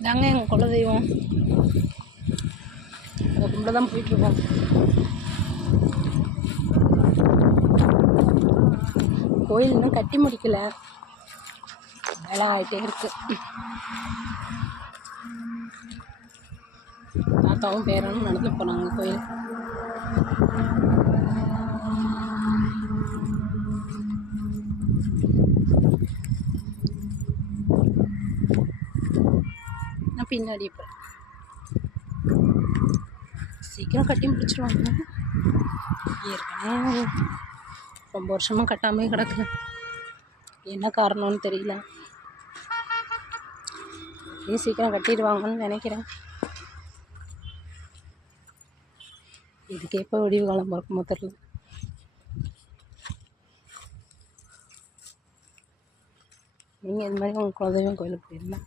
இதாங்க எங்கள் குலதெய்வம். அதை கும்பிட தான் போயிட்டுருக்கோம். கோயில் இன்னும் கட்டி முடிக்கல, வேலை ஆகிட்டே இருக்கு. தாத்தாவும் பேரனும் நடந்து போனாங்க கோயில். நான் பின்னாடி இப்போ சீக்கிரம் கட்டி முடிச்சிருவாங்க. ஏற்கனவே ரொம்ப வருஷமாக கட்டாமே கிடக்கு. என்ன காரணம்னு தெரியல. சீக்கிரம் கட்டிடுவாங்கன்னு நினைக்கிறேன். இதுக்கு எப்போ விடிவு காலம் பிறக்குமோ தெரியல. நீங்கள் இது மாதிரி உங்கள் குலதெய்வம் கோயிலுக்கு போயிருந்தேன்.